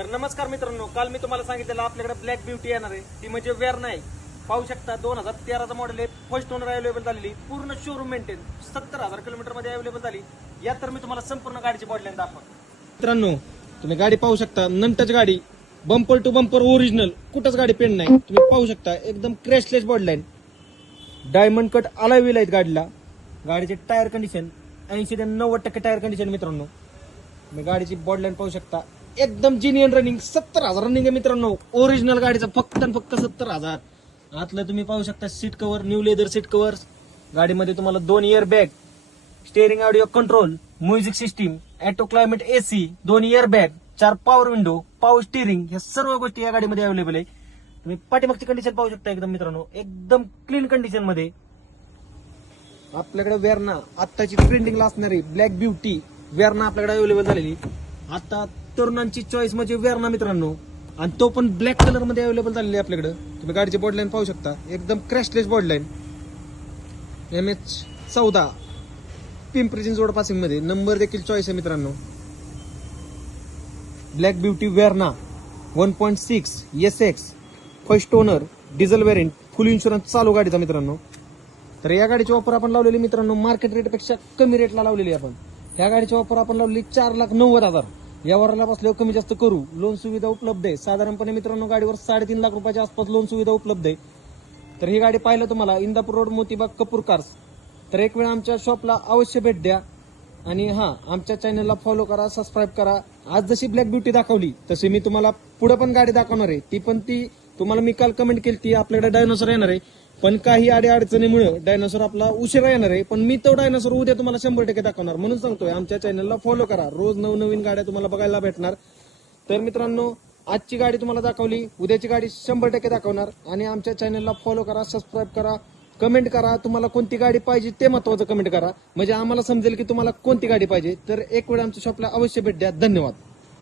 तर नमस्कार मित्रांनो, काल मी तुम्हाला सांगितलेलं आपल्याकडे ब्लॅक ब्युटी येणार आहे, ती म्हणजे वेअर नाही. पाहू शकता 2013चा मॉडेल आहे, फर्स्ट ओनर अवेलेबल झालेली, पूर्ण शोरूम मेंटेन, 70,000 किलोमीटर मध्ये अवेलेबल झाली. यात तर मी तुम्हाला संपूर्ण गाडीची बॉडलाईन दाखवा. मित्रांनो, तुम्ही गाडी पाहू शकता, नंटच गाडी, बंपर टू बंपर ओरिजिनल, कुठंच गाडी पेन नाही. तुम्ही पाहू शकता एकदम crashless बॉडलाईन, diamond cut alloy wheel आहेत गाडीला. गाडीचे टायर कंडिशन 80 ते 90% टायर कंडिशन. मित्रांनो, तुम्ही गाडीची बॉडलाईन पाहू शकता, एकदम जिनियन रनिंग, 70,000 रनिंग आहे मित्रांनो. ओरिजिनल गाडीचा फक्त आणि फक्त 70,000. आतलं तुम्ही पाहू शकता, seat cover, new leather seat cover. गाडीमध्ये तुम्हाला 2 air bag, steering audio control, music system, auto climate AC, 2 air bag, 4 power window, power steering, ह्या सर्व गोष्टी या गाडीमध्ये अवेलेबल आहे. तुम्ही पाठीमागची कंडिशन पाहू शकता, एकदम मित्रांनो एकदम क्लीन कंडिशन मध्ये. आपल्याकडे वेरना आत्ताची ट्रेंडिंगला असणारी ब्लॅक ब्युटी वेरना आपल्याकडे अवेलेबल झालेली. आता तरुणांची चॉईस म्हणजे वेरना मित्रांनो, आणि तो पण ब्लॅक कलर मध्ये अवेलेबल झालेली आहे आपल्याकडे. तुम्ही गाडीची बॉडलाईन पाहू शकता, एकदम crashless body line. MH14 Pimpri Chinchwad passing मध्ये, नंबर देखील चॉईस आहे मित्रांनो. Black beauty Verna 1.6 SX first owner, diesel variant, full insurance चालू गाडीचा मित्रांनो. तर या गाडीची ऑफर आपण लावलेली मित्रांनो मार्केट रेटपेक्षा कमी रेटला लावलेली आपण. या गाडीची ऑफर आपण लावलेली 4,90,000. या वराला बसल्यावर कमी जास्त करू. लोन सुविधा उपलब्ध आहे. साधारणपणे मित्रांनो गाडीवर 3.5 लाख रुपयाच्या आसपास लोन सुविधा उपलब्ध आहे. तर ही गाडी पाहिलं तुम्हाला इंदापूर रोड, मोतीबाग, कपूर कार्स. तर एक वेळ आमच्या शॉपला अवश्य भेट द्या. आणि आमच्या चॅनलला फॉलो करा, सबस्क्राईब करा. आज जशी ब्लॅक ब्युटी दाखवली तशी मी तुम्हाला पुढे पण गाडी दाखवणार आहे. ती तुम्हाला मी काल कमेंट केली, ती आपल्याकडे डायनोसॉर येणार आहे, पण काही अडचणीमुळे डायनोसॉर आपला उशिरा येणार आहे. पण मी तो डायनोसॉर उद्या तुम्हाला 100% दाखवणार. म्हणून सांगतोय आमच्या चॅनलला फॉलो करा, रोज नवनवीन गाड्या तुम्हाला बघायला भेटणार. तर मित्रांनो, आजची गाडी तुम्हाला दाखवली, उद्याची गाडी 100% दाखवणार. आणि आमच्या चॅनलला फॉलो करा, सबस्क्राईब करा, कमेंट करा. तुम्हाला कोणती गाडी पाहिजे ते महत्वाचं कमेंट करा, म्हणजे आम्हाला समजेल की तुम्हाला कोणती गाडी पाहिजे. तर एक वेळ आमच्या शॉपला अवश्य भेट द्या. धन्यवाद.